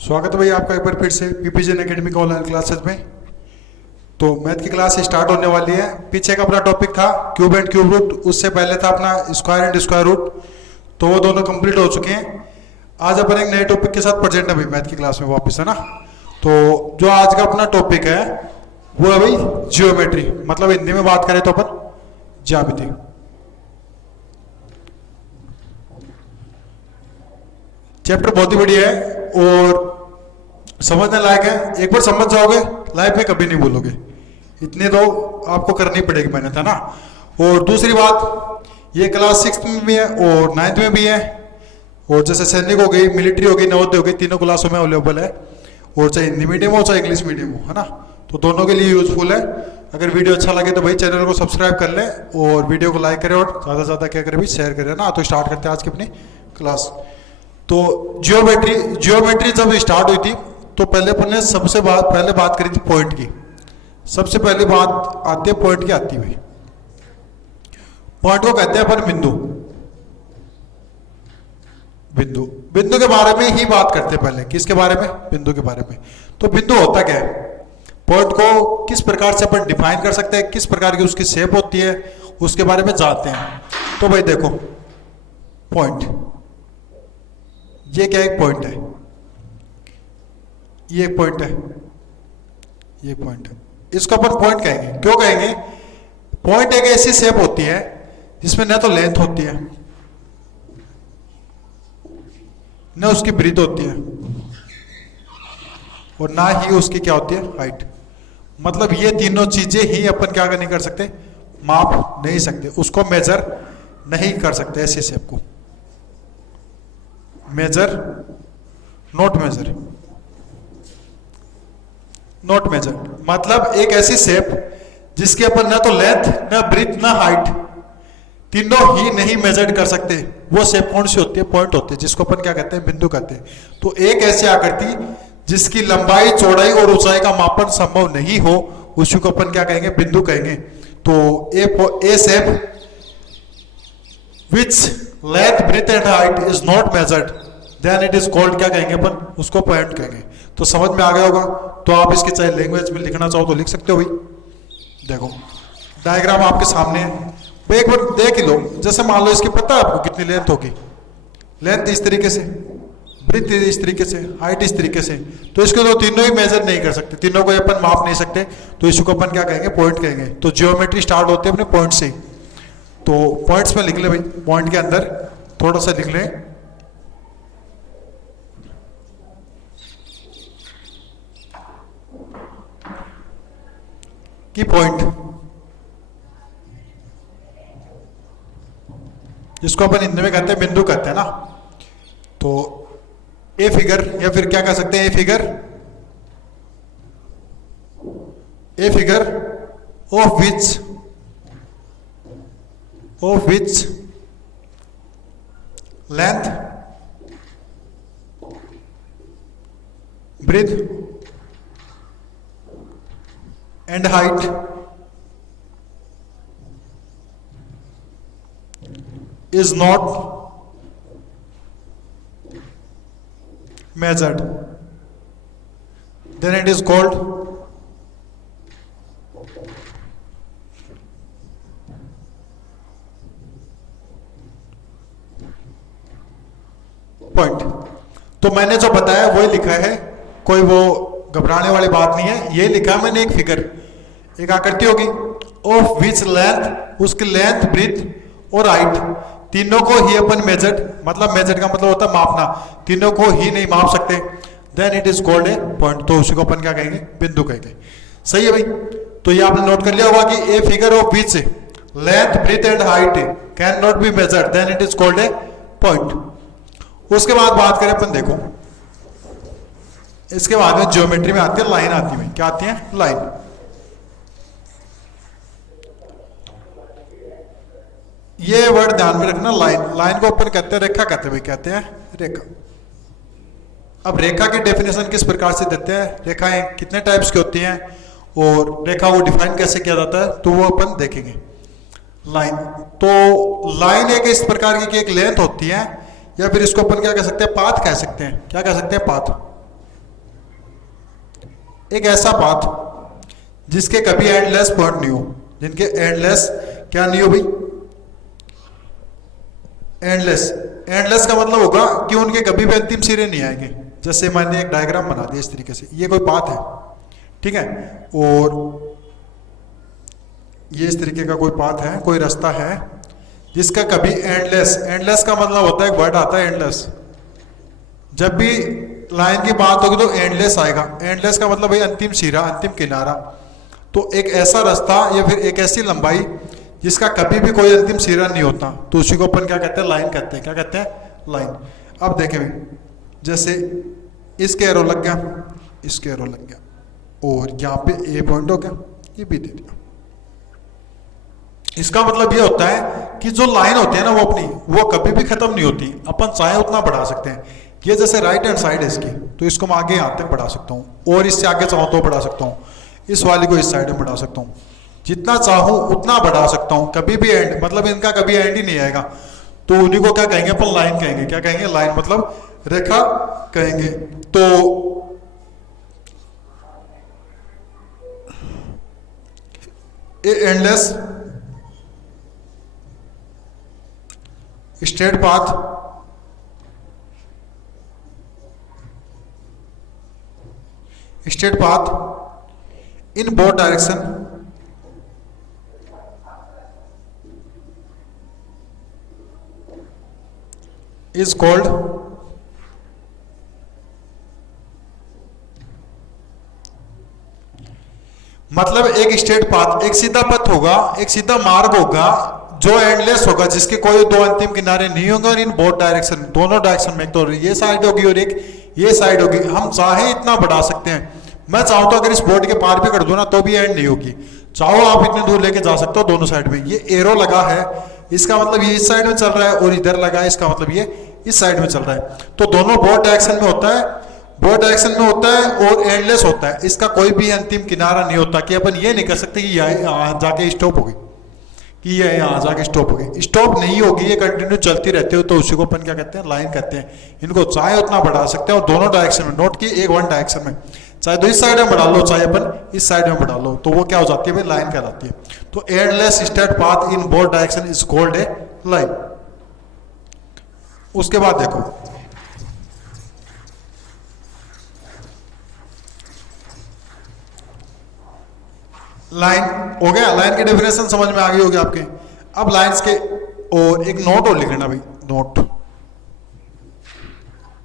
स्वागत है भाई आपका एक बार फिर से पीपीजन एकेडमी का ऑनलाइन क्लासेस में। तो मैथ की क्लास स्टार्ट होने वाली है। पीछे का अपना टॉपिक था क्यूब एंड क्यूब रूट, उससे पहले था अपना स्क्वायर एंड स्क्वायर रूट, तो वो दोनों कंप्लीट हो चुके हैं। आज अपन एक नए टॉपिक के साथ प्रेजेंट है भाई मैथ की क्लास में वापस, है ना। तो जो आज का अपना टॉपिक है वो है भाई जियोमेट्री, मतलब हिंदी में बात करें तो अपन ज्यामिति। चैप्टर बहुत ही बढ़िया है और समझने लायक है। एक बार समझ जाओगे लाइफ में कभी नहीं भूलोगे, इतने तो आपको करनी पड़ेगी मेहनत, है ना। और दूसरी बात, ये क्लास 6 में भी है और 9th में भी है, और जैसे सैनिक हो गई, मिलिट्री हो गई, नवोदय हो गई, तीनों क्लासों में अवेलेबल है। और चाहे हिंदी मीडियम हो चाहे इंग्लिश मीडियम हो, है ना, तो दोनों के लिए यूजफुल है। अगर वीडियो अच्छा लगे तो भाई चैनल को सब्सक्राइब कर ले और वीडियो को लाइक करें और ज़्यादा से ज़्यादा क्या करें भाई शेयर करें ना। तो स्टार्ट करते हैं आज की अपनी क्लास। तो जियोमेट्री जब स्टार्ट हुई थी तो पहले अपन ने पहले बात करी थी पॉइंट की। सबसे पहली बात आती है पॉइंट की, आती है भाई। पॉइंट को कहते हैं अपन बिंदु। बिंदु के बारे में ही बात करते हैं पहले। किसके बारे में? बिंदु के बारे में। तो बिंदु होता क्या है, पॉइंट को किस प्रकार से अपन डिफाइन कर सकते हैं, किस प्रकार की उसकी शेप होती है, उसके बारे में जानते हैं। तो भाई देखो, पॉइंट, ये क्या एक पॉइंट है, ये एक पॉइंट है, ये एक पॉइंट है। इसको अपन पॉइंट कहेंगे। क्यों कहेंगे? पॉइंट एक ऐसी शेप होती है जिसमें न तो लेंथ होती है न उसकी ब्रीथ होती है और ना ही उसकी क्या होती है, हाइट। मतलब ये तीनों चीजें ही अपन क्या नहीं कर सकते, माप नहीं सकते, उसको मेजर नहीं कर सकते। ऐसी शेप को measure, not measure, not measure. मतलब एक ऐसी शेप जिसके अपन ना तो लेंथ ना ब्रीथ ना हाइट, तीनों ही नहीं मेजर कर सकते, वो शेप कौन सी होती है? पॉइंट होती है, जिसको अपन क्या कहते हैं, बिंदु कहते हैं। तो एक ऐसी आकृति जिसकी लंबाई, चौड़ाई और ऊंचाई का मापन संभव नहीं हो, उसी को अपन क्या कहेंगे, बिंदु कहेंगे। तो a shape which length breadth and height is not measured then it is called, क्या कहेंगे अपन, उसको पॉइंट कहेंगे। तो समझ में आ गया होगा। तो आप इसके चाहे लैंग्वेज में लिखना चाहो तो लिख सकते हो भाई। देखो डायग्राम आपके सामने है, एक बार देख ही लो। जैसे मान लो इसकी पता है आपको कितनी लेंथ होगी, लेंथ इस तरीके से, ब्रीथ इस तरीके से, हाइट इस तरीके से। तो इसको तो तीनों ही मेजर नहीं कर सकते, तीनों को अपन माप नहीं सकते, तो इसको अपन क्या कहेंगे, पॉइंट कहेंगे। तो जियोमेट्री स्टार्ट होती है अपने पॉइंट से ही। तो पॉइंट्स में लिख ले भाई, पॉइंट के अंदर थोड़ा सा लिख ले कि पॉइंट, जिसको अपन हिंदी में कहते हैं बिंदु कहते हैं ना। तो ए फिगर, या फिर क्या कह सकते हैं, a figure of which length breadth and height is not measured, then it is called point. तो मैंने जो बताया वही लिखा है, कोई वो घबराने वाली बात नहीं है। ये लिखा है मैंने, एक फिगर, एक आकृति होगी, ऑफ विच लेंथ, उसकी लेंथ, ब्रीथ और हाइट, तीनों को ही अपन मेजर्ड, मतलब मेजर्ड का मतलब होता है मापना, तीनों को ही नहीं माप सकते, then it is called a point. तो उसी को अपन क्या कहेंगे, बिंदु कहेंगे। सही है भाई। तो ये आपने नोट कर लिया होगा कि a figure of which length breadth and height can not be measured then it is called a point. उसके बाद बात करें अपन, देखो इसके बाद में ज्योमेट्री में आती है लाइन, आती है। क्या आती है? लाइन। ये वर्ड ध्यान में रखना, लाइन। लाइन को अपन कहते हैं रेखा, कहते हैं भाई, कहते हैं रेखा। अब रेखा की डेफिनेशन किस प्रकार से देते हैं, रेखाएं कितने टाइप्स की होती हैं और रेखा को डिफाइन कैसे किया जाता है, तो वो अपन देखेंगे। लाइन, तो लाइन एक इस प्रकार की एक लेंथ होती है, या फिर इसको अपन क्या कह सकते हैं, पाथ कह सकते हैं। क्या कह सकते हैं? पाथ। एक ऐसा पाथ जिसके कभी एंडलेस पॉइंट नहीं हो, जिनके एंडलेस क्या नहीं हो भाई, एंडलेस। एंडलेस का मतलब होगा कि उनके कभी भी अंतिम सिरे नहीं आएंगे। जैसे मैंने एक डायग्राम बना दिया इस तरीके से, ये कोई पाथ है, ठीक है, और ये इस तरीके का कोई पाथ है, कोई रास्ता है जिसका कभी एंडलेस, एंडलेस का मतलब होता है, एक वर्ड आता है एंडलेस। जब भी लाइन की बात होगी तो एंडलेस आएगा। एंडलेस का मतलब भाई अंतिम सिरा, अंतिम किनारा। तो एक ऐसा रास्ता या फिर एक ऐसी लंबाई जिसका कभी भी कोई अंतिम सिरा नहीं होता, तो उसी को अपन क्या कहते हैं, लाइन कहते हैं। क्या कहते हैं, लाइन। अब देखें भाई, जैसे इसके एरो लग गया, इसके एरो लग गया, और यहाँ पे ए पॉइंट हो गया, ये भी दे दिया। इसका मतलब ये होता है कि जो लाइन होती है ना वो अपनी, वो कभी भी खत्म नहीं होती। अपन चाहे उतना बढ़ा सकते हैं। ये जैसे राइट हैंड साइड है इसकी, तो इसको मैं आगे यहाँ तक बढ़ा सकता हूँ, और इससे आगे चाहूँ तो बढ़ा सकता हूँ। इस वाली को इस साइड में बढ़ा सकता हूँ, जितना चाहूँ उतना बढ़ा सकता हूँ। कभी भी एंड, मतलब इनका कभी एंड ही नहीं आएगा। तो उन्हीं को क्या कहेंगे अपन, लाइन कहेंगे। क्या कहेंगे, लाइन, मतलब रेखा कहेंगे। तो a endless straight path in both direction is called मतलब एक स्ट्रेट पाथ, एक सीधा पथ होगा, एक सीधा मार्ग होगा जो एंडलेस होगा, जिसके कोई दो अंतिम किनारे नहीं होंगे, और इन बोथ डायरेक्शन, दोनों डायरेक्शन में, एक तो ये साइड होगी और एक ये साइड होगी। हम चाहे इतना बढ़ा सकते हैं। मैं चाहूँ तो अगर इस बोर्ड के पार भी कर दूं ना तो भी एंड नहीं होगी। चाहो आप इतने दूर लेके जा सकते हो दोनों साइड में। ये एरो लगा है, इसका मतलब ये इस साइड में चल रहा है, और इधर लगा है, इसका मतलब ये इस साइड में चल रहा है। तो दोनों बोथ डायरेक्शन में होता है, बोथ डायरेक्शन में होता है, और एंडलेस होता है। इसका कोई भी अंतिम किनारा नहीं होता कि अपन ये नहीं कर सकते कि यहाँ जाके स्टॉप होगी, कि ये यहाँ जाके स्टॉप होगी। स्टॉप नहीं होगी, ये कंटिन्यू चलती रहती हो, तो उसी को अपन क्या कहते हैं, लाइन कहते हैं। इनको चाहे उतना बढ़ा सकते हैं, और दोनों डायरेक्शन में, नोट की एक वन डायरेक्शन में, चाहे तो इस साइड में बढ़ा लो, चाहे अपन इस साइड में बढ़ा लो, तो वो क्या हो जाती है भाई, लाइन कहलाती है। तो endless straight path in both direction is called A line. उसके बाद देखो, लाइन हो गया, लाइन की डेफिनेशन समझ में आ गई होगी आपके। अब लाइंस के, और एक नोट और लिख लेना भाई, नोट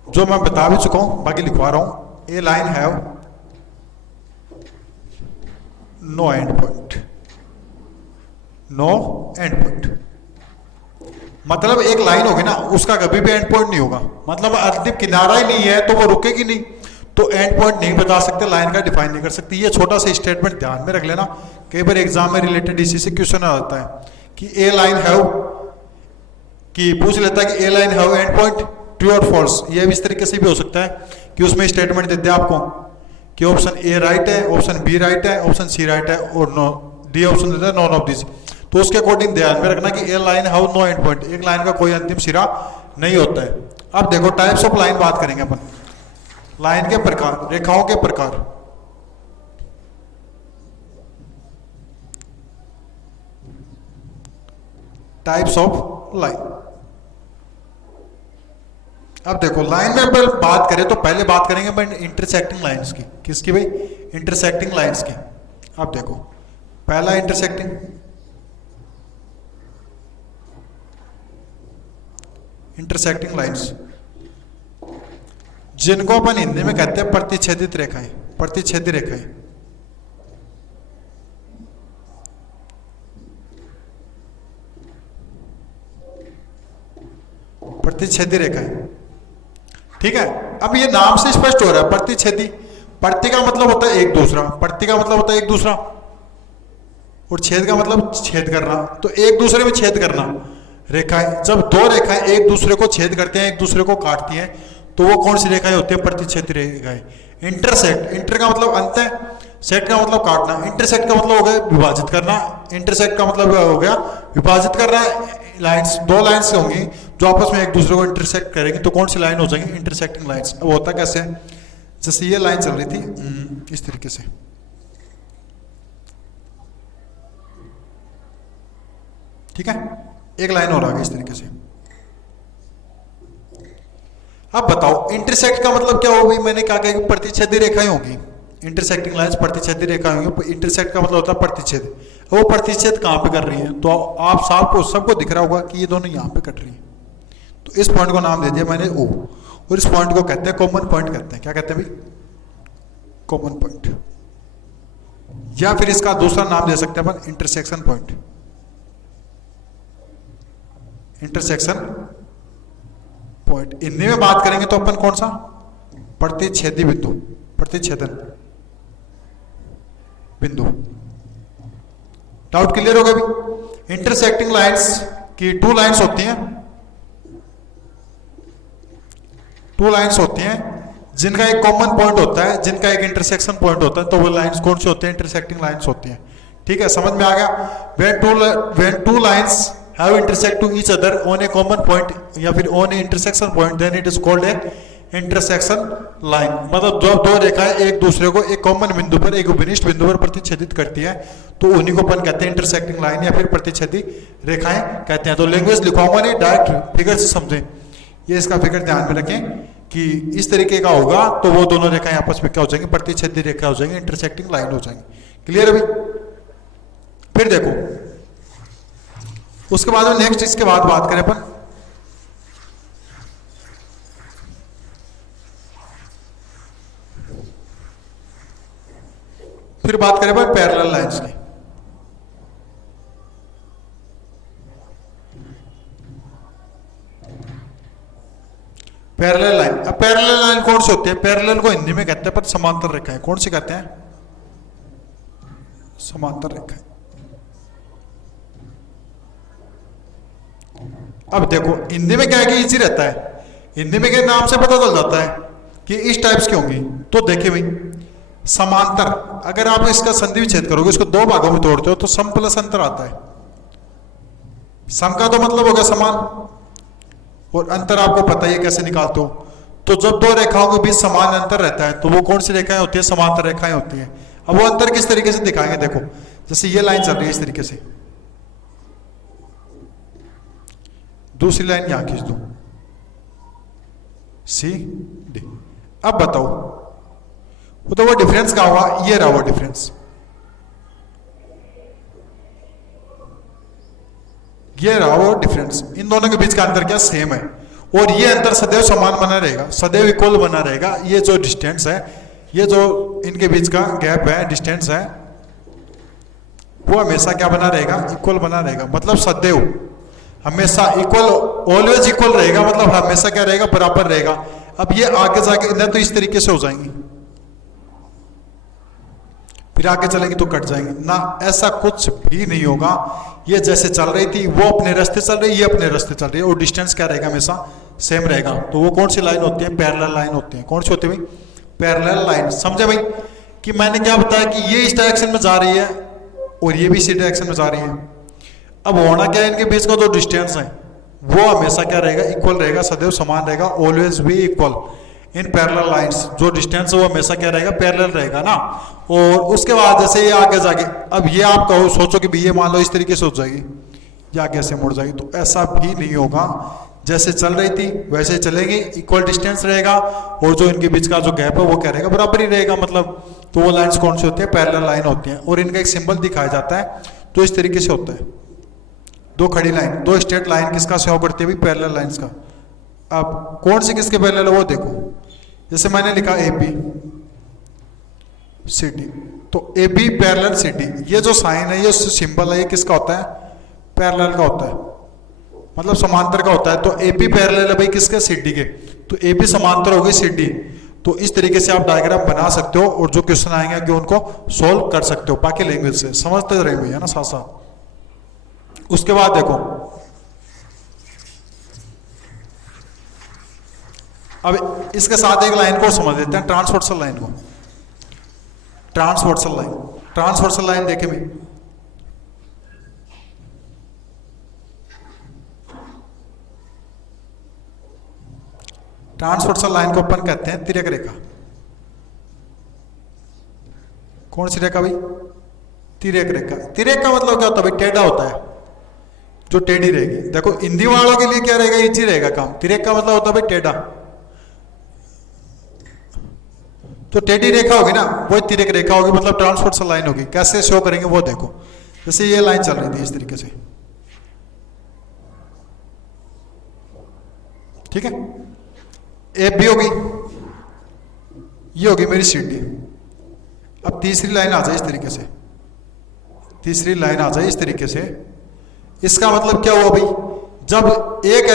जो मैं बता भी चुका हूं, बाकी लिखवा रहा हूं। A line have no end point, no end point. मतलब एक लाइन होगी ना, उसका कभी भी एंड पॉइंट नहीं होगा, मतलब अंतिम किनारा ही नहीं है तो वो रुकेगी नहीं, तो एंड पॉइंट नहीं बता सकते, लाइन का डिफाइन नहीं कर सकती। ये छोटा सा स्टेटमेंट ध्यान में रख लेना, कई बार एग्जाम में रिलेटेड इसी से क्वेश्चन आता है कि ए लाइन हैव, कि पूछ लेता है कि a line have end point, true और फॉल्स। ये भी इस तरीके से भी हो सकता है कि उसमें स्टेटमेंट देते हैं आपको कि ऑप्शन ए राइट है, ऑप्शन बी राइट है, ऑप्शन सी राइट है, और नो डी ऑप्शन देता है नॉन ऑफ दिस। तो उसके अकॉर्डिंग ध्यान में रखना कि a line have no end point, एक लाइन का कोई अंतिम सिरा नहीं होता है। अब देखो टाइप्स ऑफ लाइन बात करेंगे अपन, लाइन के प्रकार, रेखाओं के प्रकार। Types of line. अब देखो लाइन में अपन बात करें तो पहले बात करेंगे अपन इंटरसेक्टिंग लाइंस की। किसकी भाई, इंटरसेक्टिंग लाइंस की। अब देखो पहला इंटरसेक्टिंग, इंटरसेक्टिंग लाइंस, जिनको अपन हिंदी में कहते हैं प्रतिच्छेदित रेखाएं, प्रतिच्छेदी रेखाएं। प्रतिच्छेदी रेखाएं, ठीक है। अब ये नाम से स्पष्ट हो रहा है प्रतिच्छेदी। प्रति का मतलब होता है एक दूसरा, प्रति का मतलब होता है एक दूसरा, और छेद का मतलब छेद करना। तो एक दूसरे में छेद करना रेखाएं, जब दो रेखाएं एक दूसरे को छेद करते हैं, एक दूसरे को काटती हैं, तो वो कौन सी रेखाएं होती है, प्रतिच्छेदी रेखाएं। इंटरसेक्ट, इंटर का मतलब अंत है, सेट का मतलब काटना, इंटरसेक्ट का मतलब हो गया विभाजित करना, इंटरसेक्ट का मतलब हो गया विभाजित करना। लाइंस, दो लाइंस होंगी जो आपस में एक दूसरे को इंटरसेक्ट करेंगी, तो कौन सी लाइन हो जाएंगी, इंटरसेक्टिंग लाइंस। अब होता कैसे, जैसे ये लाइन चल रही थी, इस तरीके से। ठीक है, एक लाइन और आ गई इस तरीके से। अब बताओ इंटरसेक्ट का मतलब क्या होगी? मैंने क्या कहा कि प्रतिच्छेदी रेखाएं होगी, इंटरसेक्टिंग लाइंस प्रतिच्छेदी रेखाएं होंगी। इंटरसेक्ट का मतलब होता है प्रतिच्छेद। वो प्रतिच्छेद कहां पे कर रही है? तो आप सबको दिख रहा होगा कि ये दोनों यहां पे कट रही है। तो इस पॉइंट को नाम दे दिया मैंने O, और इस पॉइंट को कहते हैं कॉमन पॉइंट कहते हैं। क्या कहते हैं भाई? Common point. या फिर इसका दूसरा नाम दे सकते हैं अपन इंटरसेक्शन पॉइंट। Intersection point. इनमें में बात करेंगे तो अपन कौन सा? प्रतिच्छेदी बिंदु, प्रतिच्छेदन बिंदु। डाउट क्लियर हो गया भी? इंटरसेक्टिंग लाइंस की टू लाइंस होती हैं, टू लाइंस होती हैं जिनका एक कॉमन पॉइंट होता है, जिनका एक इंटरसेक्शन पॉइंट होता है। तो वो लाइंस कौन सी होती हैं? इंटरसेक्टिंग लाइंस होती हैं। ठीक है, समझ में आ गया? when two lines have intersect to each other on a common point या फिर on a intersection point, then it is called a intersection line. मतलब जो दो रेखाएं एक दूसरे को एक कॉमन बिंदु पर, एक उपनिष्ठ बिंदु पर प्रतिच्छेदित करती है, तो उन्हीं को अपन कहते हैं इंटरसेक्टिंग लाइन या फिर प्रतिच्छेदी रेखाएं कहते हैं। तो लैंग्वेज लिखवाऊंगा नहीं, डायरेक्ट फिगर से समझें। ये इसका फिगर ध्यान में रखें कि इस तरीके का होगा तो वो दोनों रेखाएं आपस में क्या हो जाएंगी? प्रतिच्छेदी रेखा हो जाएंगी, इंटरसेक्टिंग लाइन हो जाएंगी। क्लियर है भाई? फिर देखो उसके बाद में नेक्स्ट, इसके बाद बात करें अपन पैरेलल लाइंस की। Parallel line. अब पैरेलल लाइन कौन सी होती है? पैरेलल को हिंदी में कहते हैं पर समांतर रेखाएं। कौन सी कहते हैं? समांतर रेखाएं। अब देखो हिंदी में क्या है कि इजी रहता है, हिंदी में क्या नाम से पता चल जाता है कि इस टाइप्स की होंगी। तो देखिए भाई समांतर, अगर आप इसका संधि विच्छेद करोगे, इसको दो भागों में तोड़ते हो तो सम प्लस अंतर आता है। सम का तो मतलब होगा समान, और अंतर आपको पता ही है कैसे निकालते हो। तो जब दो रेखाओं के बीच समान अंतर रहता है तो वो कौन सी रेखाएं होती है? समांतर रेखाएं होती हैं। अब वो अंतर किस तरीके से दिखाएंगे? देखो जैसे ये लाइन चल रही है इस तरीके से, दूसरी लाइन यहां खींच दो, सी डी। अब बताओ वो तो वो डिफरेंस क्या होगा? ये रहा वो डिफरेंस, ये रहा वो डिफरेंस। इन दोनों के बीच का अंतर क्या? सेम है। और ये अंतर सदैव समान बना रहेगा, सदैव इक्वल बना रहेगा। ये जो डिस्टेंस है, ये जो इनके बीच का गैप है, डिस्टेंस है, वो हमेशा क्या बना रहेगा? इक्वल बना रहेगा। मतलब सदैव हमेशा इक्वल, ऑलवेज इक्वल रहेगा। मतलब हमेशा क्या रहेगा? बराबर रहेगा। अब ये आगे जाके ना तो इस तरीके से हो जाएंगी, फिर आगे चलेंगे तो कट जाएंगे ना, ऐसा कुछ भी नहीं होगा। ये जैसे चल रही थी वो अपने रास्ते चल रही है, ये अपने रास्ते चल रही है, और डिस्टेंस क्या रहेगा? हमेशा सेम रहेगा। तो वो कौन सी लाइन होती है? पैरेलल लाइन होती है। कौन सी होती है भाई? Parallel line. समझे भाई कि मैंने क्या बताया कि ये इस डायरेक्शन में जा रही है और ये भी इसी डायरेक्शन में जा रही है। अब होना क्या है? इनके बीच का जो डिस्टेंस है वो हमेशा क्या रहेगा? इक्वल रहेगा, सदैव समान रहेगा, always be equal in parallel lines. जो डिस्टेंस है वो हमेशा क्या रहेगा? पैरेलल रहेगा ना। और उसके बाद जैसे ये आगे जाके, अब ये आप कहो सोचो कि ये मान लो इस तरीके से हो जाएगी, ये आगे ऐसे मुड़ जाएगी, तो ऐसा भी नहीं होगा। जैसे चल रही थी वैसे चलेगी, इक्वल डिस्टेंस रहेगा, और जो इनके बीच का जो गैप है वो क्या रहेगा? बराबर ही रहेगा। मतलब तो वो लाइंस कौन सी होती है? पैरेलल लाइन होती हैं। और इनका एक सिंबल दिखाया जाता है, तो इस तरीके से होता है। दो खड़ी लाइन, दो स्ट्रेट लाइन किसका शो करती है? पैरेलल लाइंस का। अब कौन सी किसके पैरेलल है वो देखो। जैसे मैंने लिखा ए बी सी डी, तो A B parallel C D, ये जो साइन है, ये सिंबल है, ये किसका होता है? पैरेलल का होता है, मतलब समांतर का होता है। तो ए बी पैरेलल है भाई किसके? सी डी के। तो ए बी समांतर हो गई सी डी। तो इस तरीके से आप डायग्राम बना सकते हो, और जो क्वेश्चन आएंगे कि उनको सोल्व कर सकते हो बाकी लैंग्वेज से। समझते रहे भैया ना साथ साथ। उसके बाद देखो अब इसके साथ एक लाइन को समझ लेते हैं, ट्रांसवर्सल लाइन को। ट्रांसवर्सल लाइन, ट्रांसवर्सल लाइन देखे मैं, ट्रांसवर्सल लाइन को अपन कहते हैं तिर्यक रेखा। कौन सी रेखा भाई? तिर्यक रेखा। तिर्यक का मतलब क्या होता है भाई? टेढ़ा होता है, जो टेढ़ी रहेगी। देखो हिंदी वालों के लिए क्या रहेगा, इजी रहेगा काम। तिर्यक का मतलब होता है भाई टेढ़ा, तो टेढ़ी रेखा होगी ना वो तिर्यक रेखा होगी, मतलब ट्रांसवर्सल लाइन होगी। कैसे शो करेंगे वो देखो, जैसे ये लाइन चल रही थी इस तरीके से, ठीक है, ए बी होगी, ये होगी मेरी सी डी। अब तीसरी लाइन आ जाए इस तरीके से, तीसरी लाइन आ जाए इस तरीके से, इसका मतलब क्या हुआ भाई? जब एक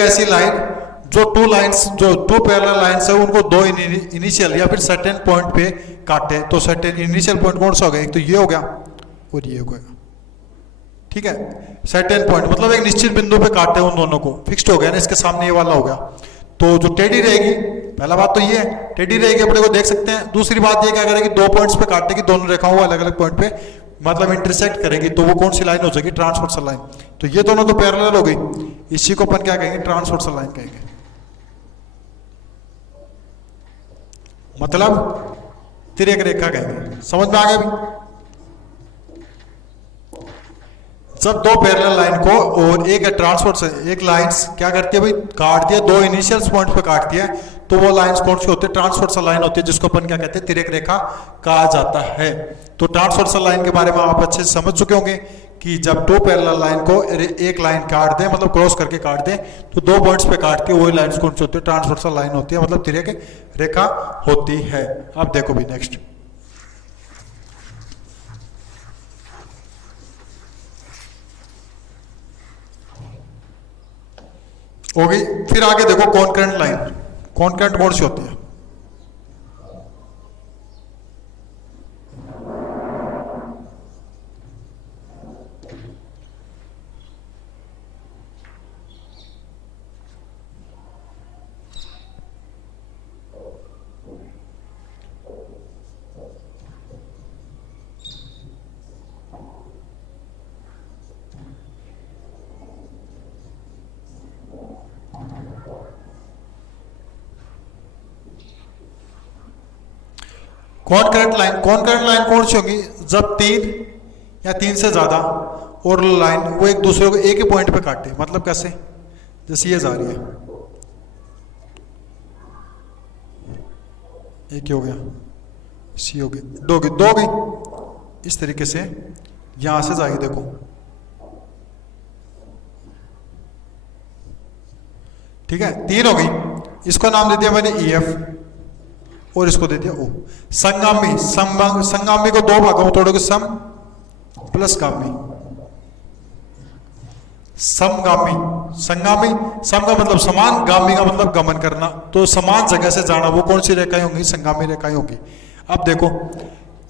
ऐसी लाइन जो टू पैरेलल लाइंस है उनको दो इनिशियल या फिर सर्टेन पॉइंट पे काटे, तो सर्टेन इनिशियल पॉइंट कौन सा हो गया? एक तो ये हो गया और ये हो गया, ठीक है। सर्टेन पॉइंट मतलब एक निश्चित बिंदु पे काटे उन दोनों को, फिक्स्ड हो गया ना, इसके सामने ये वाला हो गया। तो जो टेढ़ी रहेगी, पहला बात तो ये है टेढ़ी रहेगी, अपने को देख सकते हैं। दूसरी बात ये क्या करेगी? दो पॉइंट्स पे काटेगी, दोनों रेखाओं को अलग अलग पॉइंट पे मतलब इंटरसेक्ट करेगी, तो वो कौन सी लाइन हो जाएगी? Transversal line. तो ये दोनों तो पैरेलल हो गई, इसी को अपन क्या कहेंगे? ट्रांसवर्सल लाइन कहेंगे। मतलब तिर्यक रेखा कहेंगे। समझ में आ गया भी? जब दो पैरेलल लाइन को और एक ट्रांसवर्सल एक लाइंस क्या करती है भाई? काट दिया, दो इनिशियल पॉइंट पे काटती है, तो वो लाइंस कौन सी होती है? ट्रांसवर्सल लाइन होती है, जिसको अपन क्या कहते हैं? तिर्यक रेखा कहा जाता है। तो ट्रांसवर्सल लाइन के बारे में आप अच्छे से समझ चुके होंगे कि जब दो पैरेलल लाइन को एक लाइन काट दे, मतलब क्रॉस करके काट दे, तो दो पॉइंट्स पे काटती है, वही लाइंस कौन सी होती है? ट्रांसवर्सल लाइन होती है, मतलब तिर्यक रेखा होती है। अब देखो भी नेक्स्ट हो गई। फिर आगे देखो कॉन्करेंट लाइन। कॉन्करेंट कौन सी होती है? कॉन्करेंट लाइन कौन सी होगी? जब तीन या तीन से ज्यादा और लाइन वो एक दूसरे को एक ही पॉइंट पे काटे। मतलब कैसे? जैसे ये जा रही है, एक ही हो गया, सी हो गई, दो गई, इस तरीके से यहां से जाएगी। देखो ठीक है, तीन हो गई, इसको नाम दे दिया मैंने ई एफ और इसको दे दिया ओ। संगामी को दो भागों में तोड़ोगे, सम प्लस गामी। समगामी, संगामी, सम का मतलब समान, गामी का मतलब गमन करना, तो समान जगह से जाना, वो कौन सी रेखाएं होंगी? संगामी रेखाएं होंगी। अब देखो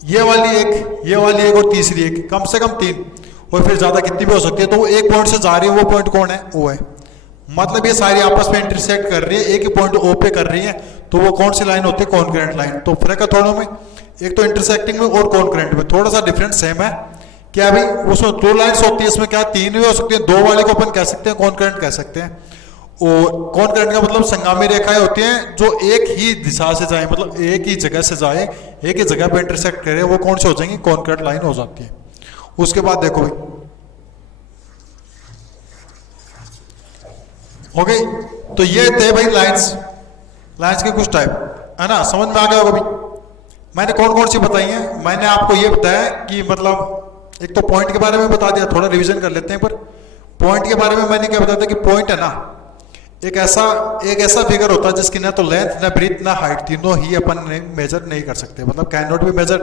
ये वाली एक और तीसरी एक, कम से कम तीन और फिर ज्यादा कितनी भी हो सकती है, तो वो एक पॉइंट से जा रही है, वो पॉइंट कौन है? ओ है। मतलब ये सारी आपस में इंटरसेक्ट कर रही है, एक ही पॉइंट ओ पे कर रही है, तो वो कौन सी लाइन होती है? Concurrent line. तो फर्क है थोड़ों में, एक तो इंटरसेक्टिंग में और कॉन्करेंट में थोड़ा सा डिफरेंस सेम है। क्या भाई? उसमें दो लाइन्स होती है, इसमें क्या तीन भी हो सकती है, दो वाले को अपन कह सकते हैं कॉन्करेंट कह सकते हैं। और कॉन्करेंट का मतलब संगामी रेखाएं होती हैं जो एक ही दिशा से जाए, मतलब एक ही जगह से जाए, एक ही जगह पे इंटरसेक्ट करे, वो कौन सी हो जाएंगी? कॉन्करेंट लाइन हो जाती है। उसके बाद देखो भाई हो गई। तो ये थे भाई लाइंस के कुछ टाइप, है ना? समझ में आ गया होगा भाई। मैंने कौन कौन सी बताई हैं? मैंने आपको ये बताया कि मतलब एक तो पॉइंट के बारे में बता दिया, थोड़ा रिवीजन कर लेते हैं। पर पॉइंट के बारे में मैंने क्या बताया था कि पॉइंट है ना, एक ऐसा फिगर होता है जिसकी ना तो लेंथ ना ब्रीथ ना हाइट, तीनों ही अपन मेजर नहीं कर सकते, मतलब कैन नॉट बी मेजर्ड।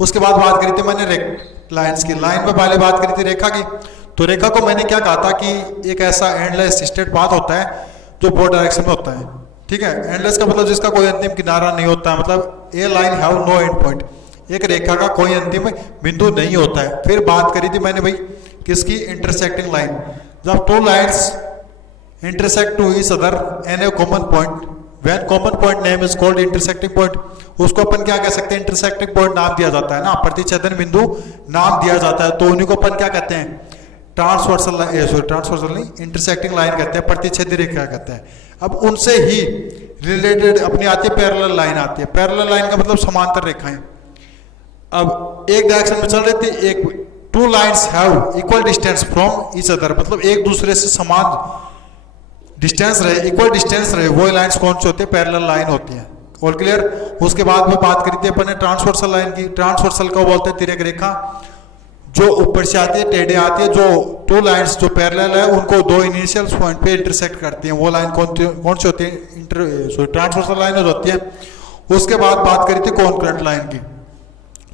उसके बाद बात करी थी मैंने लाइंस की, लाइन में पहले बात करी थी रेखा की। तो रेखा को मैंने क्या कहा था कि एक ऐसा एंडलेस स्ट्रेट पाथ होता है जो बोथ डायरेक्शन में होता है, ठीक है। एंडलेस का मतलब जिसका कोई अंतिम किनारा नहीं होता है, मतलब a line have no end point, एक रेखा का कोई अंतिम बिंदु नहीं होता है। फिर बात करी थी मैंने भाई किसकी? Intersecting line. जब two lines intersect to each other and a common point, when common point name is called intersecting point, उसको अपन क्या कह सकते हैं? इंटरसेक्टिंग पॉइंट नाम दिया जाता है ना, प्रतिच्छेदन बिंदु नाम दिया जाता है, तो उन्हीं को अपन क्या कहते हैं? ट्रांसवर्सल नहीं, इंटरसेक्टिंग लाइन कहते हैं, प्रतिच्छेदी रेखा कहते हैं। अब उनसे ही रिलेटेड अपनी आती है पैरेलल लाइन आती है। पैरेलल लाइन का मतलब समांतर रेखाएं। अब एक डायरेक्शन में चल रही थी, एक two lines have equal distance from each other, मतलब एक दूसरे से समान डिस्टेंस रहे, इक्वल डिस्टेंस रहे, वो लाइन्स कौन सी होती है? पैरेलल लाइन होती है। All clear? उसके बाद में बात करी थी अपन ने ट्रांसवर्सल लाइन की। ट्रांसवर्सल को बोलते हैं तिर्यक रेखा, जो ऊपर से आती है, टेढ़े आती है, जो टू लाइन्स जो पैरेलल है उनको दो इनिशियल पॉइंट पे इंटरसेक्ट करती हैं, वो लाइन कौन सी होती है? ट्रांसवर्सल लाइन होती है। उसके बाद बात करी थी कॉन्करेंट लाइन की।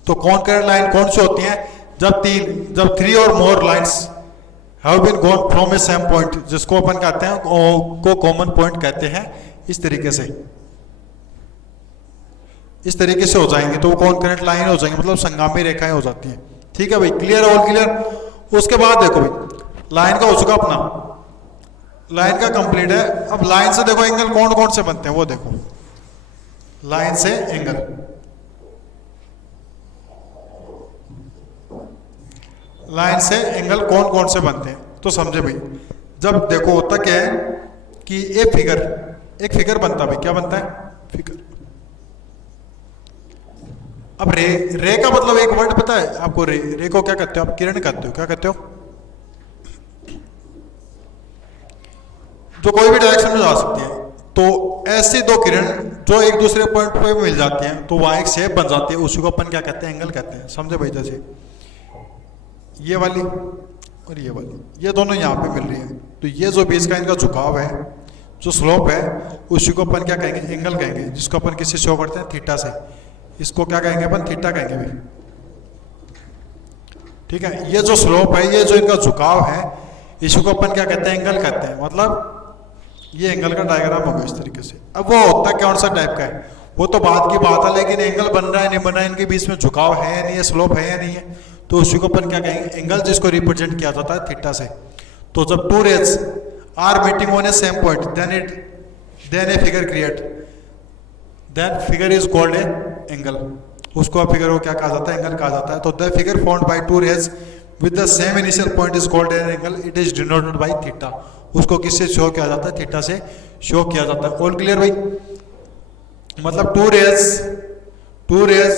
तो कॉन्करेंट लाइन कौन सी होती है? जब थ्री और more lines have been gone from a same point, जिसको अपन कहते हैं को कॉमन पॉइंट कहते हैं। इस तरीके से हो जाएंगे तो वो कॉन्करेंट लाइन हो जाएंगे, मतलब संगामी रेखाएं हो जाती हैं। ठीक है भाई, क्लियर है? All clear? उसके बाद देखो भाई, लाइन का हो चुका अपना, लाइन का कंप्लीट है। अब लाइन से देखो एंगल कौन कौन से बनते हैं, वो देखो। लाइन से एंगल, लाइन से एंगल कौन कौन से बनते हैं तो समझे भाई। जब देखो होता क्या है कि एक फिगर बनता है भाई, क्या बनता है? फिगर। अब रे का मतलब एक वर्ड पता है आपको? रे को क्या कहते हो आप? किरण कहते हो। क्या कहते हो? जो कोई भी डायरेक्शन में जा सकती है। तो ऐसी दो किरण जो एक दूसरे पॉइंट पे मिल जाती हैं तो वहां एक शेप बन जाती है, उसी को अपन क्या कहते हैं? एंगल कहते हैं। समझे भाई? जैसे ये वाली और ये वाली, ये दोनों यहाँ पे मिल रही है, तो ये जो बीच का इनका झुकाव है, जो स्लोप है, उसी को अपन क्या कहेंगे? एंगल कहेंगे, जिसको अपन किससे शो करते हैं? थीटा से। इसको क्या कहेंगे अपन? थीटा कहेंगे भाई। ठीक है, ये जो स्लोप है, ये जो इनका झुकाव है, इसी को अपन क्या कहते हैं? एंगल कहते हैं। मतलब ये एंगल का डायग्राम होगा इस तरीके से। अब वो होता कौन सा टाइप का है वो तो बात की बात है, लेकिन एंगल बन रहा है नहीं बन रहा है, इनके बीच में झुकाव है या नहीं है, स्लोप है या नहीं है, तो उसी को अपन क्या कहेंगे? एंगल, जिसको रिप्रेजेंट किया जाता है थीटा से। तो जब two rays are meeting on a same point, then a figure create, then figure is called an angle. उसको फिगर को क्या कहा जाता है? एंगल कहा जाता है। तो the figure formed by two rays with the same initial point is called an angle, it is denoted by theta. उसको किससे शो किया जाता है? थीटा से शो किया जाता है। ऑल क्लियर भाई? मतलब two rays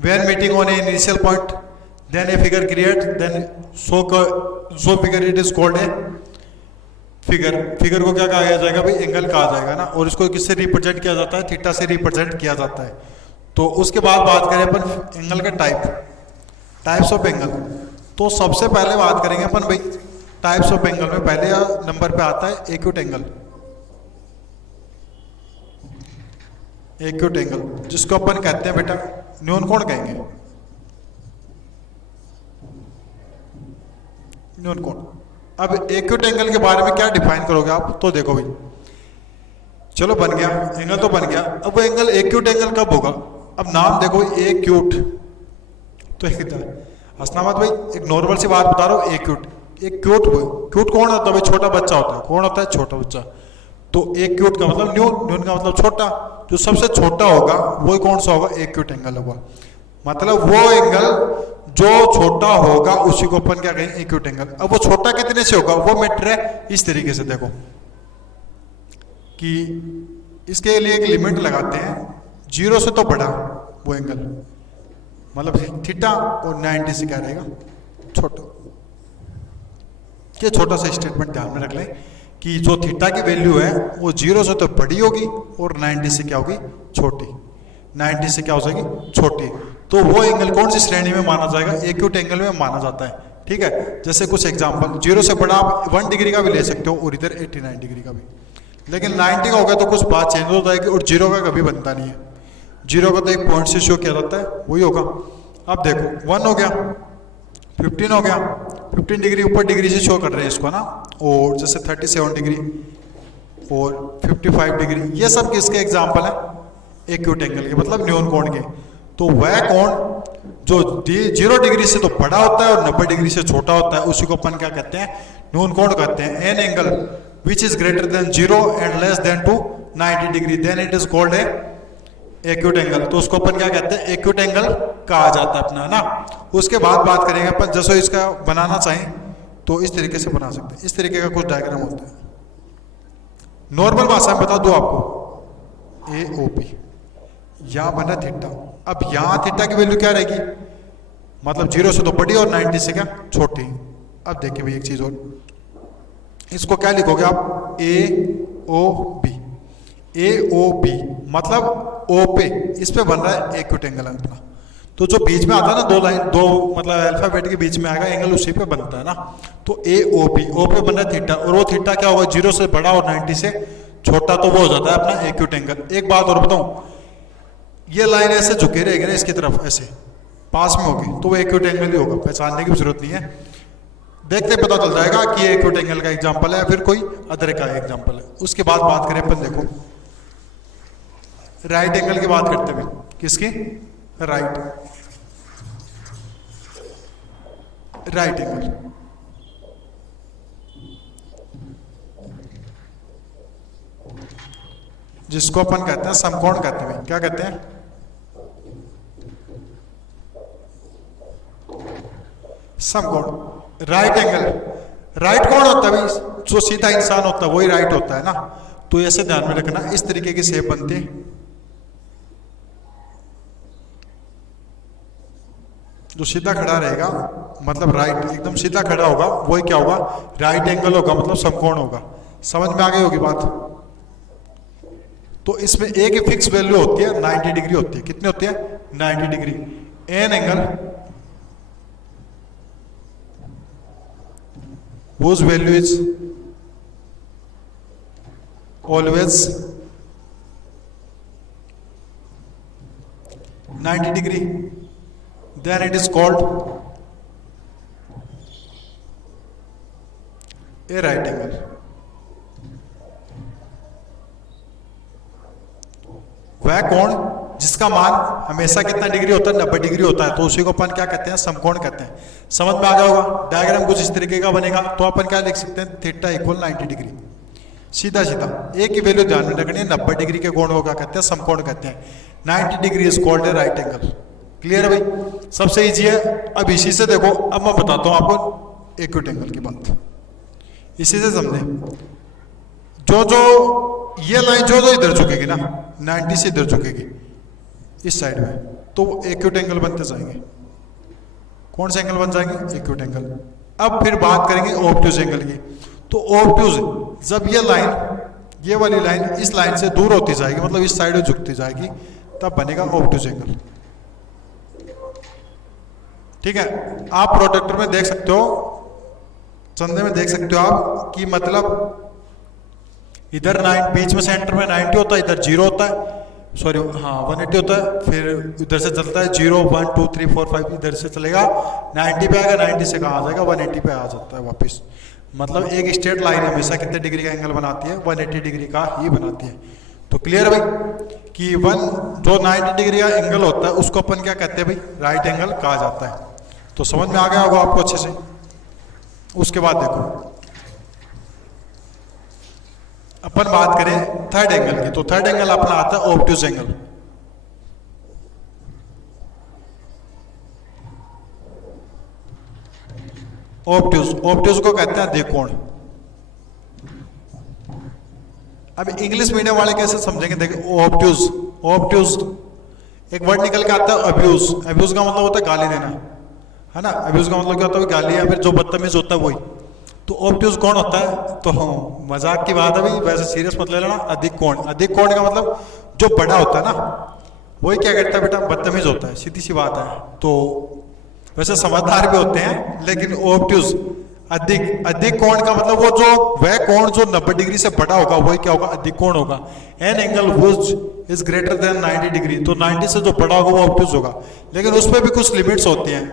when meeting on an initial point, then a figure create, then so figure it is called a figure। Figure को क्या कहा जाएगा भाई? एंगल कहा जाएगा ना। और इसको किससे रिप्रेजेंट किया जाता है? थीटा से रिप्रेजेंट किया जाता है। तो उसके बाद बात करें अपन एंगल के टाइप्स ऑफ एंगल। तो सबसे पहले बात करेंगे अपन भाई टाइप्स ऑफ एंगल में। पहले नंबर पे आता है एक्यूट एंगल। एक्यूट एंगल जिसको अपन कहते हैं बेटा न्यून कोण कहेंगे। न्यून कोण। अब एक्यूट एंगल के बारे में क्या डिफाइन करोगे आप? तो देखो भाई, चलो बन गया एंगल, तो बन गया। अब वो एंगल एक्यूट एंगल कब होगा? अब नाम देखो एक्यूट, तो हंसना मत भाई, एक नॉर्मल सी बात बता रहा हूँ। एक्यूट क्यूट कौन होता है भाई? छोटा बच्चा होता है। कौन होता है? छोटा बच्चा। तो एक्यूट का मतलब न्यून का मतलब छोटा। जो सबसे छोटा होगा वो कौन सा होगा? एक्यूट एंगल होगा। मतलब वो एंगल जो छोटा होगा उसी को अपन क्या कहेंगे? Acute angle. अब वो छोटा कितने से होगा वो मैटर है। इस तरीके से देखो कि इसके लिए एक लिमिट लगाते हैं, 0 से तो बड़ा वो एंगल, मतलब थीटा, और 90 से क्या रहेगा? छोटा। ये छोटा सा स्टेटमेंट ध्यान में रख लें कि जो थीटा की वैल्यू है वो 0 से तो बड़ी होगी और 90 से क्या होगी? छोटी। 90 से क्या हो जाएगी? छोटी। तो वो एंगल कौन सी श्रेणी में माना जाएगा? एक्यूट एंगल में माना जाता है। ठीक है, जैसे कुछ एग्जांपल, 0 से बड़ा आप 1 डिग्री का भी ले सकते हो और इधर 89 डिग्री का भी, लेकिन 90 का होगा तो कुछ बात चेंज हो जाएगी। और 0 का कभी बनता नहीं है। 0 का तो एक पॉइंट से शो किया जाता है, वही होगा। अब देखो 1 हो गया, 15 हो गया, 15 डिग्री ऊपर डिग्री से शो कर रहे हैं इसको ना, और जैसे 37 डिग्री और 55 डिग्री, ये सब किसके एग्जाम्पल है? एक्यूट एंगल के, मतलब न्यून कोण के। तो वह कोण जो 0 डिग्री से तो बड़ा होता है और 90 डिग्री से छोटा होता है, उसी को अपन क्या कहते हैं? न्यून कोण कहते हैं। An angle which is greater than 0 and less than to 90 degree, then it is called an acute angle. तो उसको अपन क्या कहते हैं? एक्यूट एंगल कहा जाता है अपना ना। उसके बाद बात करेंगे अपन, जैसे इसका बनाना चाहें तो इस तरीके से बना सकते हैं। इस तरीके का कुछ डायग्राम होता है। नॉर्मल भाषा में बता दो आपको, ए ओ पी, यहां बना थीटा। अब यहां थीटा की वैल्यू क्या रहेगी, मतलब 0 से तो बड़ी और 90 से क्या छोटी। अब देखिए भाई एक चीज और, इसको क्या लिखोगे आप, ए ओ बी। ए ओ बी मतलब ओ पे, इस पे बन रहा है एक्यूट एंगल अपना। तो जो बीच में आता है ना दो लाइन, दो मतलब अल्फाबेट के बीच में आएगा एंगल, उसी पे बनता है ना। तो ए ओ बी, ओ पे बन रहा है थीटा, और वो थीटा क्या होगा, 0 से बड़ा और 90 से छोटा, तो वो हो जाता है अपना एक्यूट एंगल। एक बात और बताऊं, ये लाइन ऐसे झुके रहेगी ना इसकी तरफ, ऐसे पास में होगी, तो वो एक्यूट एंगल ही होगा, पहचानने की जरूरत नहीं है। देखते पता चल जाएगा कि ये एक्यूट एंगल का एग्जांपल है या फिर कोई अदर का एग्जांपल है। उसके बाद बात करें अपन, देखो राइट एंगल की बात करते हैं। किसकी, राइट एंगल। जिसको अपन कहते हैं समकोण कहते हैं। क्या कहते हैं, समकोण। राइट एंगल, राइट कौन होता है भाई, जो सीधा इंसान होता है वही राइट होता है ना। तो ऐसे ध्यान में रखना, इस तरीके की शेप बनती है। जो सीधा खड़ा रहेगा मतलब राइट, एकदम सीधा खड़ा होगा, वही क्या होगा, राइट एंगल होगा, मतलब समकोण होगा। समझ में आ गई होगी बात। तो इसमें एक ही फिक्स वैल्यू होती है, 90 डिग्री होती है। कितनी होती है, 90 degree. An angle whose value is always 90 degree, then it is called a right angle. वह कोण जिसका मान हमेशा कितना डिग्री होता है, 90 डिग्री होता है, तो उसी को अपन क्या कहते हैं, समकोण कहते हैं। समझ में आ गया होगा। डायग्राम कुछ इस तरीके का बनेगा, तो अपन क्या लिख सकते हैं, थीटा इक्वल 90 डिग्री। सीधा सीधा एक ही वैल्यू ध्यान में रखनी है, 90 डिग्री के कोण को क्या कहते हैं, समकोण कहते हैं। 90 degree is called A right angle. Clear है भाई, सबसे इजी है। अब इसी से देखो, अब मैं बताता हूं आपको एक्यूट एंगल की बात, इसी से समझे। जो जो ये लाइन जो जो इधर झुकेगी ना, 90 से इधर झुकेगी इस साइड में, तो एक्यूट एंगल बनते जाएंगे। कौन से एंगल बन जाएंगे, एक्यूट एंगल। अब फिर बात करेंगे ऑब्ट्यूज एंगल की। तो ऑब्ट्यूज, जब ये लाइन, ये वाली लाइन इस लाइन से दूर होती जाएगी, मतलब इस साइड में झुकती जाएगी, तब बनेगा ऑब्ट्यूज एंगल। ठीक है, आप प्रोडक्टर में देख सकते हो, चंदे में देख सकते हो आप कि मतलब इधर 9 बीच में सेंटर में 90 होता है, इधर 0 होता है, सॉरी हाँ 180 होता है। फिर इधर से चलता है 0 1 2 3 4 5, इधर से चलेगा 90 पे आएगा, 90 से कहाँ आ जाएगा, 180 पे आ जाता है वापस। मतलब एक स्ट्रेट लाइन हमेशा कितने डिग्री का एंगल बनाती है, 180 डिग्री का ही बनाती है। तो क्लियर है भाई कि जो 90 डिग्री का एंगल होता है उसको अपन क्या कहते हैं भाई, राइट एंगल कहा जाता है। तो समझ में आ गया होगा आपको अच्छे से। उसके बाद देखो अपन बात करें थर्ड एंगल की। तो थर्ड एंगल अपना आता है ऑब्ट्यूज एंगल। ऑब्ट्यूज को कहते हैं द्विकोण। अब इंग्लिश मीडियम वाले कैसे समझेंगे, देखिए ऑब्ट्यूज एक वर्ड निकल के आता है अब्यूज। अब्यूज का मतलब होता है गाली देना, है ना। अब्यूज का मतलब क्या होता है, गाली या फिर जो बदतमीज होता है वही। तो ऑब्ट्यूज कौन होता है, तो मजाक की बात है भाई, वैसे सीरियस मत ले लेना। अधिक कोण, अधिक कोण का मतलब जो बड़ा होता है ना, वही क्या करता है बेटा, बदतमीज होता है, सीधी सी बात है। तो वैसे समझदार भी होते हैं, लेकिन ऑब्ट्यूज अधिक कोण का मतलब वो जो वह कोण जो 90 डिग्री से बड़ा होगा वही क्या होगा, अधिक कोण होगा। An angle which is greater then 90 degree, तो 90 से जो बड़ा होगा वो ऑब्ट्यूज होगा। लेकिन उसमें भी कुछ लिमिट्स होती हैं।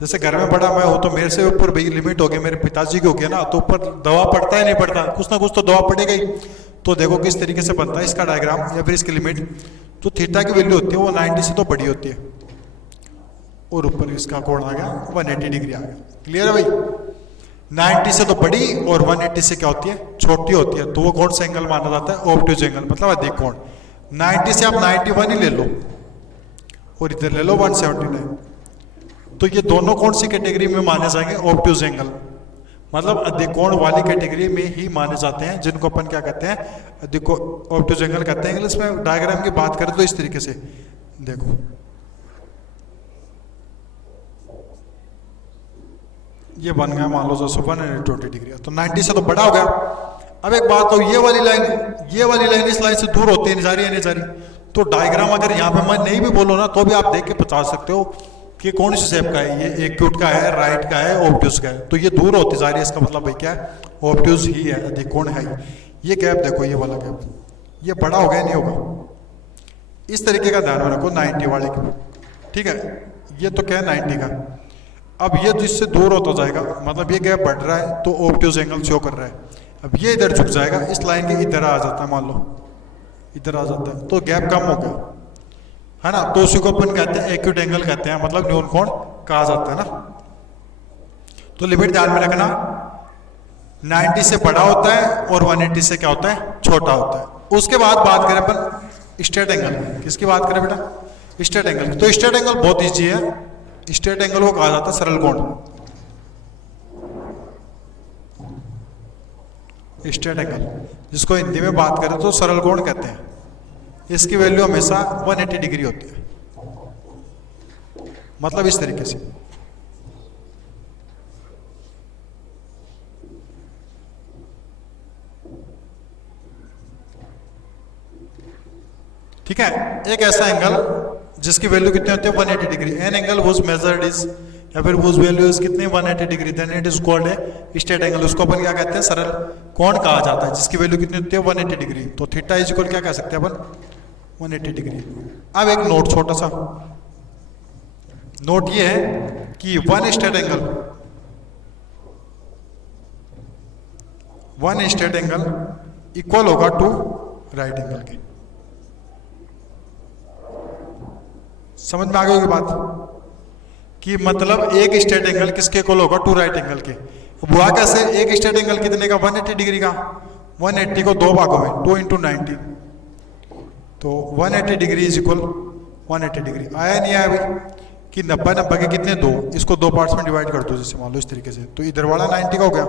जैसे घर में बड़ा मैं हूं तो मेरे से ऊपर भी लिमिट हो गई, मेरे पिताजी की हो गया ना, तो ऊपर दवा पड़ता है नहीं पड़ता, कुछ ना कुछ तो दवा पड़ेगा ही। तो देखो किस तरीके से बनता है इसका डायग्राम या फिर इसकी लिमिट। तो थीटा की वैल्यू होती है वो 90 से तो बड़ी होती है, और ऊपर इसका कोण आ गया 180 डिग्री आ गया। क्लियर है भाई, 90 से तो बड़ी और 180 से क्या होती है, छोटी होती है। तो वो कौन सा एंगल माना जाता है, ऑब्ट्यूज एंगल, मतलब अधिक कोण। 90 से आप 91 ही ले लो और इधर ले लो 179, तो ये दोनों कौन सी कैटेगरी में माने जाएंगे, ऑब्ट्यूज एंगल। मतलब अधिकोण वाली कैटेगरी में ही माने जाते हैं, जिनको अपन क्या कहते हैं, ऑब्टयूज एंगल कहते हैं इंग्लिश में। डायग्राम की बात करें तो इस तरीके से देखो, ये बन गया मान लो 120 डिग्री, तो 90 से तो बड़ा हो गया। अब एक बात, तो ये वाली लाइन इस लाइन से दूर होती है, नहीं जा रही है, नहीं जा रही। तो डायग्राम अगर यहाँ पे मैं नहीं भी बोलो ना तो भी आप देख के बता सकते हो कि कौन सी शेप का है, ये एक्यूट का है, राइट का है, ऑब्ट्यूज का है। तो ये दूर होती जा रही है, इसका मतलब भाई क्या है, ऑब्ट्यूज ही है, अधिकोण है। ये गैप देखो, ये वाला गैप, ये बड़ा हो गया नहीं होगा। इस तरीके का ध्यान में रखो 90 वाले का, ठीक है। ये तो क्या है 90 का। अब ये जिससे दूर होता जाएगा, मतलब ये गैप बढ़ रहा है तो ऑब्ट्यूज एंगल शो कर रहा है। अब ये इधर झुक जाएगा, इस लाइन के इधर आ जाता है, मान लो इधर आ जाता है, तो गैप कम हो गया, है ना। तो उसी को अपन कहते हैं एक्यूट एंगल कहते हैं, मतलब न्यून कोण कहा जाता है ना। तो लिमिट ध्यान में रखना, 90 से बड़ा होता है और 180 से क्या होता है, छोटा होता है। उसके बाद बात करें अपन स्ट्रेट एंगल, किसकी बात करें बेटा, स्ट्रेट एंगल। तो स्ट्रेट एंगल बहुत ईजी है, स्ट्रेट एंगल को कहा जाता है सरल कोण। स्ट्रेट एंगल जिसको हिंदी में बात करें तो सरल कोण कहते हैं। इसकी वैल्यू हमेशा 180 डिग्री होती है, मतलब इस तरीके से। ठीक है, एक ऐसा एंगल जिसकी वैल्यू कितनी होती है, 180 degree. An angle whose measured is, या फिर हुज वैल्यू इज कितनी, 180 degree, then it is called a straight angle. उसको अपन क्या कहते हैं, सरल कोण कहा जाता है, जिसकी वैल्यू कितनी होती है, 180 डिग्री। तो थीटा इज इक्वल क्या कह सकते हैं अपन, 180 डिग्री। अब एक नोट, छोटा सा नोट ये है कि वन स्ट्रेट एंगल इक्वल होगा टू राइट एंगल के। समझ में आ गई बात, कि मतलब एक स्ट्रेट एंगल किसके इक्वल होगा, टू राइट एंगल के। हुआ कैसे, एक स्ट्रेट एंगल कितने का, 180 डिग्री का। 180 को दो भागों में, 2 × 90, तो 180 डिग्री इज इक्वल 180 डिग्री। आया नहीं आया भाई, कि 90 के कितने, दो, इसको दो पार्ट्स में डिवाइड कर दो, जैसे मान लो इस तरीके से। तो इधर वाला 90 का हो गया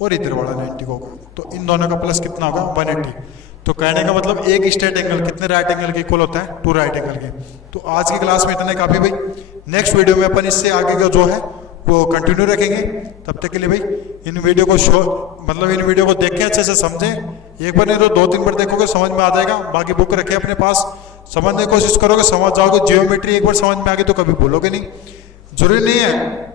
और इधर वाला 90 का हो गया, तो इन दोनों का प्लस कितना होगा, 180। तो कहने का मतलब एक स्ट्रेट एंगल कितने राइट एंगल के इक्वल होता है, टू राइट एंगल के। तो आज की क्लास में इतने काफी भाई। नेक्स्ट वीडियो में अपन इससे आगे का जो है वो कंटिन्यू रखेंगे। तब तक के लिए भाई इन वीडियो को देख के अच्छे से समझें। एक बार नहीं तो 2-3 बार देखोगे समझ में आ जाएगा। बाकी बुक रखे अपने पास, समझने की कोशिश करोगे, समझ जाओगे। जियोमेट्री एक बार समझ में आ गई तो कभी भूलोगे नहीं। जरूरी नहीं है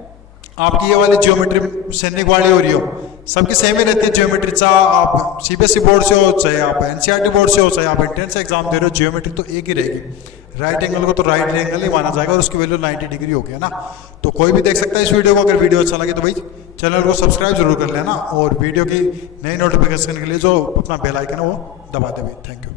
आपकी ये वाली जियोमेट्री सैनिक वाली हो रही हो, सबकी सेम ही रहती है जियोमेट्री। चाहे आप सीबीएसई बोर्ड से हो, चाहे आप एनसीईआरटी बोर्ड से हो, चाहे आप एंट्रेंस एग्जाम दे रहे हो, जियोमेट्री तो एक ही रहेगी। राइट एंगल को तो राइट एंगल ही माना जाएगा और उसकी वैल्यू 90 डिग्री हो गया ना। तो कोई भी देख सकता है इस वीडियो को। अगर वीडियो अच्छा लगे तो भाई चैनल को सब्सक्राइब जरूर कर लेना, और वीडियो की नई नोटिफिकेशन के लिए जो अपना बेल आइकन है वो दबा दे भाई। Thank you.